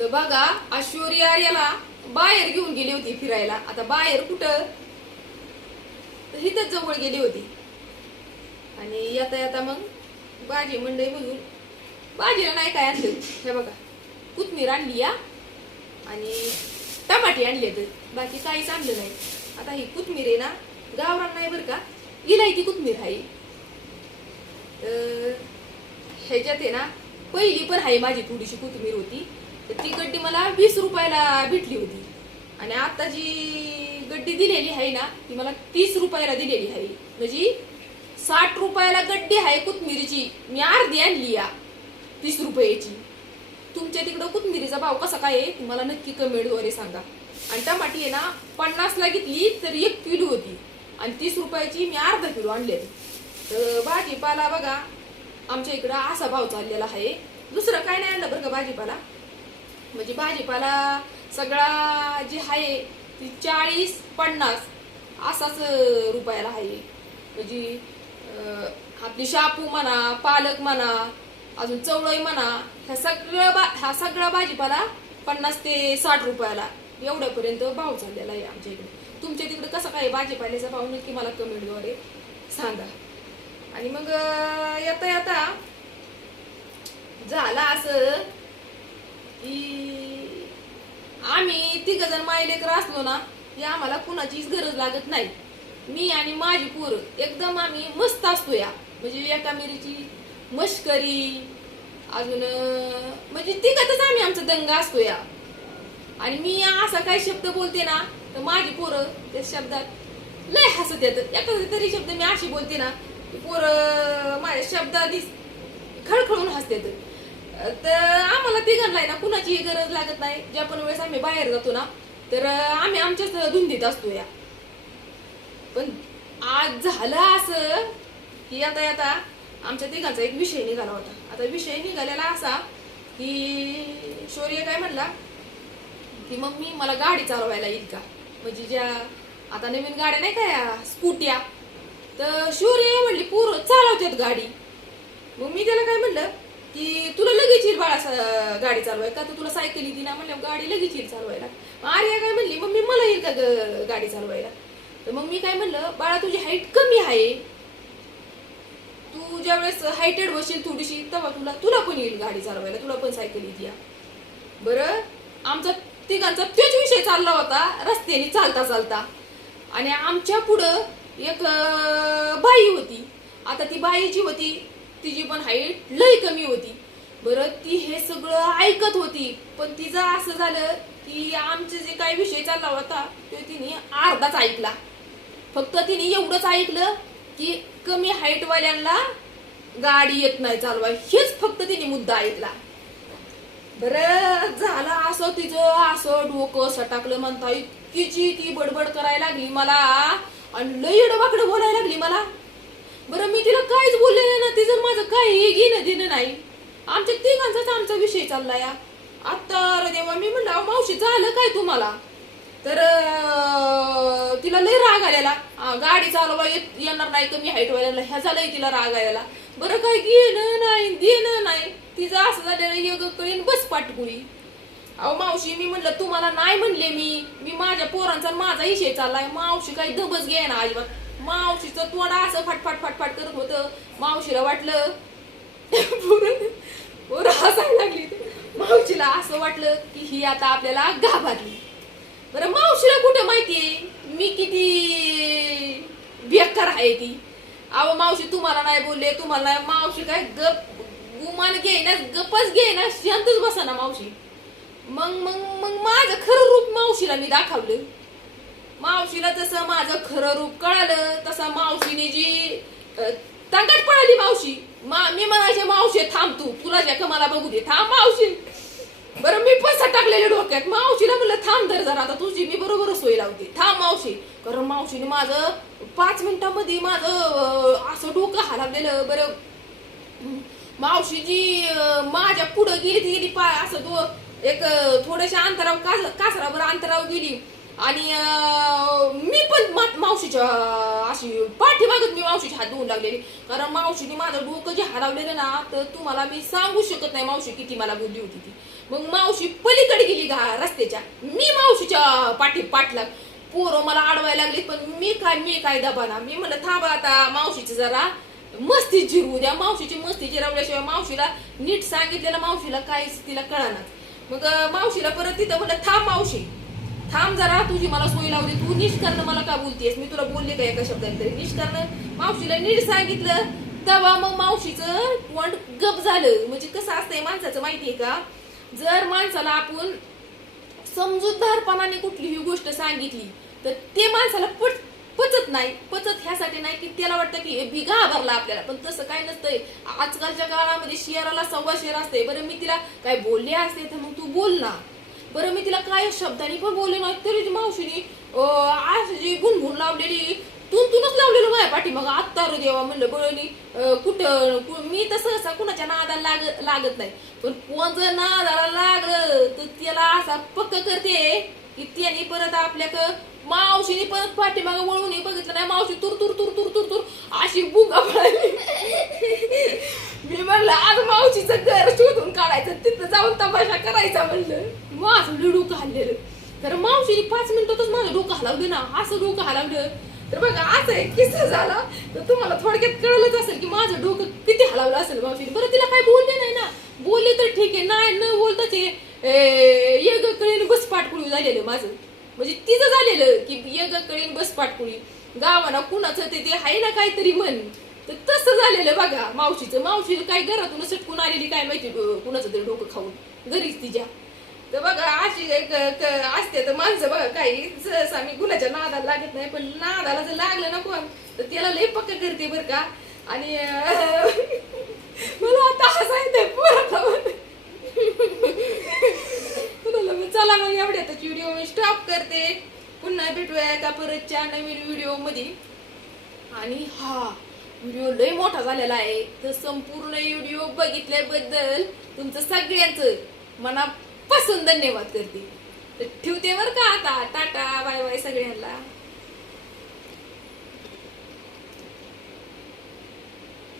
तर बघा ऐश्वर्या आर्याला बाहेर घेऊन गेली होती फिरायला. आता बाहेर कुठं, तर इथंच जवळ गेली होती. आणि येता येता मग भाजी मंडई मधून भाजीला नाही काय आणलं, हे बघा कोथमीर आणली या आणि टमाटे आणले, तर बाकी काहीच आणलं नाही. आता ही कोथमीर आहे ना गावरान नाही बरं का, इलायती कोथमीर आहे. ह्याच्यात आहे ना पहिली पण आहे माझी थोडीशी कोथमीर होती, तर ती गड्डी मला 20 रुपयाला भेटली होती. आणि आता जी गड्डी दिलेली आहे ना ती मला 30 रुपयाला दिलेली आहे. म्हणजे 60 रुपयाला गड्डी आहे कोथमिरीची. मी अर्धी आणली या 30 रुपयाची. तुमच्या तिकडं कोथमिरीचा भाव कसा काय आहे मला नक्की कमेंटद्वारे सांगा. आणि टमाटी आहे ना 50ला घेतली तर 1 किलो होती आणि 30 रुपयाची मी अर्धा किलो आणली. तर भाजीपाला बघा आमच्या इकडं असा भाव चाललेला आहे. दुसरं काय नाही आणलं बरं का भाजीपाला. म्हणजे भाजीपाला सगळा जे आहे ती 40-50 असाच रुपयाला आहे. म्हणजे आपली शापू म्हणा, पालक म्हणा, अजून चवळी म्हणा, ह्या सगळा भाजीपाला 50 ते 60 रुपयाला एवढ्यापर्यंत भाव चाललेला आहे आमच्या इकडे. तुमच्या तिकडे कसं काय भाजीपाल्याचा भाव नक्की मला कमेंटद्वारे सांगा. आणि मग येता येता झालं असं की आम्ही 3 जण मायलेकर असलो ना की आम्हाला कुणाचीच गरज लागत नाही. मी आणि माझी पोरं एकदम आम्ही मस्त असतो या. म्हणजे एका मिरीची मस्करी, अजून म्हणजे तिघातच आम्ही आमचा दंगा असतो या. आणि मी असा काही शब्द बोलते ना तर माझी पोरं त्या शब्दात लय हसत येतात. एखादा तरी शब्द मी अशी बोलते ना की पोरं माझ्या शब्दात खळखळून हसते. तर आम्हाला तिघांना ना कुणाचीही गरज लागत नाही. ज्या पण वेळेस आम्ही बाहेर जातो ना तर आम्ही आमच्याच धुंदीत असतो या. पण आज झालं असं की आता आता आमच्या तिघांचा एक विषय निघाला होता. आता विषय निघालेला असा की शौर्य काय म्हणला की मम्मी मला गाडी चालवायला येईल का. म्हणजे ज्या आता नवीन गाड्या नाही का स्कूट्या, तर शौर्य म्हणली पोरं चालवतात गाडी. मग मी त्याला काय म्हणलं की तुला लगेच येईल बाळा गाडी चालवाय का, तर तुला सायकल येते ना. म्हणलं गाडी लगेच येईल चालवायला. आर्या काय म्हणली मम्मी मला येईल का गाडी चालवायला. तर मग मी काय म्हणलं बाळा तुझी हाईट कमी आहे, तू ज्या वेळेस हायटेड बसशील थोडीशी तेव्हा तुला पण येईल गाडी चालवायला, तुला पण सायकल येते. बरं आमचा तिघांचा तोच विषय चालला होता रस्त्याने चालता चालता. आणि आमच्या पुढं एक बाई होती. आता ती बाई जी होती तिची पण हाईट लय कमी होती. बरं ती हे सगळं ऐकत होती, पण तिचं असं झालं की आमचे जे काही विषय चालला होता तो तिने अर्धाच ऐकला. फक्त तिने एवढंच ऐकलं की कमी हाईटवाल्यांना गाडी येत नाही चालवाय, हेच फक्त तिने मुद्दा ऐकला. बरं झालं असं तिचं असं डोकं सटाकलं म्हणता इतकीची ती बडबड करायला लागली मला आणि लय एडवाकडं बोलायला लागली मला. बरं मी तिला काहीच बोलले नाही ना, तिचं माझं काही घेणं देणं नाही. आमच्या तिघांचाच आमचा विषय चालला या. आता देवा मी म्हणलं मावशी झालं काय तुम्हाला. तर तिला लय राग आलेला, गाडी चालवा येणार नाही कमी हाईट वाल्याला, ह्याचा लय तिला राग आलेला. बरं काय घेणं नाही देणं नाही, तिचं असं झालेलं योग कळीन बस पाटकुळी. अहो मावशी मी म्हणलं तुम्हाला नाही म्हणले मी माझ्या पोरांचा माझा विषय चाललाय. मावशी काही दबच घे ना अजिबात. मावशीचं तोंड असं फाटफाट फाटफाट करत होतं. मावशीला वाटलं पोरं हसायला लागली. मावशीला असं वाटलं की ही आता आपल्याला घाबरली. बरं मावशीला कुठं माहितीये मी किती बेकार आहे ती. अहो मावशी तुम्हाला नाही बोलले, तुम्हाला नाही. मावशी काय गप गुमान घेईना, गपच घेईना, शांतच बसा ना मावशी. मग मग मग माझं खरं रूप मावशीला मी दाखवलं. मावशीला जसं माझं खरं रूप कळालं तसं मावशीने जी तांगट पळाली मावशी. मी म्हणायचे मावशी थांब, तुला ज्या का मला बघू दे, थांब मावशी. बरं मी पण सटाकलेले डोक्यात. मावशीला म्हणलं थांब धर जरा, आता तुझी मी बरोबर सोय लावते, थांब मावशी. कारण मावशीने माझं 5 मिनिटांमध्ये माझं असं डोकं हलवलेलं. बरं मावशीची माझ्या पुढं गेली ती गेली असं एक थोड्याशा अंतरावर कासरावर अंतरावर गेली आणि मी पण मावशीच्या अशी पाठीमागत मी मावशीची हात धुवून लागलेली, कारण मावशीने माझं डोकं जे हरवलेलं ना, तर तुम्हाला मी सांगू शकत नाही मावशी किती मला बोलली होती ती. मग मावशी पलीकडे गेली रस्त्याच्या, मी मावशीच्या पाठलाग. पोरं मला अडवायला लागली, पण मी काय दबाना. मी म्हणलं थांबा आता, मावशीचं जरा मस्ती जिरवू द्या. मावशीची मस्ती जिरवल्याशिवाय मावशीला नीट सांगितलेलं मावशीला काहीच तिला कळणार. मग मावशीला परत तिथं म्हणलं थांब मावशी, थांब जरा, तुझी मला सोय लावली, तू निष्करण मला का बोलतेस, मी तुला बोलले का एका शब्दाने तरी. निष्करण मावशीला नीट सांगितलं, तेव्हा मग मावशीचं तोंड गप झालं. म्हणजे कसं असतंय माणसाचं माहितीये का, जर माणसाला आपण समजूतदारपणाने कुठलीही गोष्ट सांगितली तर ते माणसाला पचत नाही. पचत ह्यासाठी नाही की त्याला वाटतं की बी घाबरला आपल्याला, पण तसं काय नसतंय. आजकालच्या काळामध्ये शेराला सव्वा शेर असते. बरं मी तिला काय बोलले असते तर मग तू बोल ना. बरं मी तिला काय शब्दांनी पण बोलले नाही तरी मावशीनी जी गुणगुण लावलेली, तुनच लावलेलं माझ्या पाठी. मग आत्ता रे देवा म्हणलं बळणी कुठं. मी तसं कुणाच्या नादाला लागत नाही, पण कोण जर नादाला लागलं तर त्याला असा पक्क करते की त्याने परत आपल्याकडं मावशीने परत पाठीमागं वळून बघितलं नाही, मावशी तुर तुर तुर तुर तुर तुर अशी बुगा पळाली. मी म्हणलं आज मावशीचं घर शोधून काढायचं, तिथं जाऊन तमाशा करायचा म्हणलं. माझं डोकं हल्लेलं, तर मावशीने 5 मिनिटातच माझं डोकं हलवलं ना, असं डोकं हलवलं. तर बघा असं एक किस्सा झाला, तर तुम्हाला थोडक्यात कळलंच असेल की माझं डोकं किती हलवलं असेल मावशीने. बरं तिला काय बोलले नाही ना, बोलले तर ठीक आहे, नाही न बोलताच ये ग कळीन बस पाटकुळी झालेलं माझं. म्हणजे तिचं झालेलं की ये ग कळीन बस पाटकुळी, गावाला कुणाचं ते आहे ना काहीतरी म्हण, तर तसं झालेलं बघा मावशीचं. मावशी काय घरातून सटकून आलेली काय माहिती कुणाचं तरी डोकं खाऊन घरीच तिच्या. तर बघा अशी असते तर माणसं बघा काही सहसा मी गुलाच्या नादाला लागत नाही, पण नादाला जर लागलं ना कोण तर त्याला लय पक्क करते बरं का. आणि मला आता हसायचंय परत. चला मग एवढ्यातच व्हिडिओ मी स्टॉप करते. पुन्हा भेटूया एका परतच्या नवीन व्हिडिओ मध्ये. आणि हा व्हिडिओ लय मोठा झालेला आहे, तर संपूर्ण व्हिडिओ बघितल्याबद्दल तुमचं सगळ्यांचं मनापासून धन्यवाद करते. तर ठेवते बरं का आता. टाटा बाय बाय सगळ्यांना.